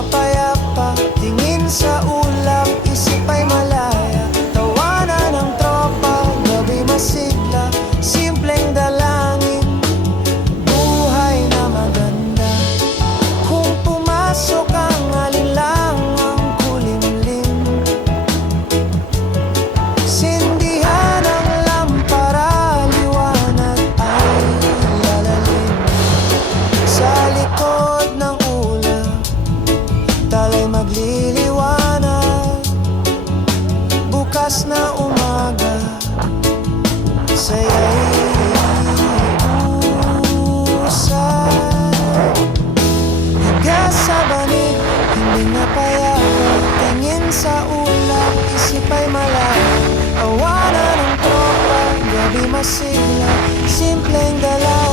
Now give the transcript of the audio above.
na payapa, tingin sa ulap, isip ay malaya. Tawanan ng tropa, gabi masigla, simpleng dalangin, buhay na maganda. Kung pumasok ang alinlangang kulimlim, sindihan ang lampara, liwanag ay lalalim. Sa likod ng ulap, talay magliliwanag. Bukas na umaga, saya'y usay. Higa sa banig, hindi na payapa, tingin sa ulap, isip ay malayo. Tawanan ng tropa, gabi masigla, simpleng dala.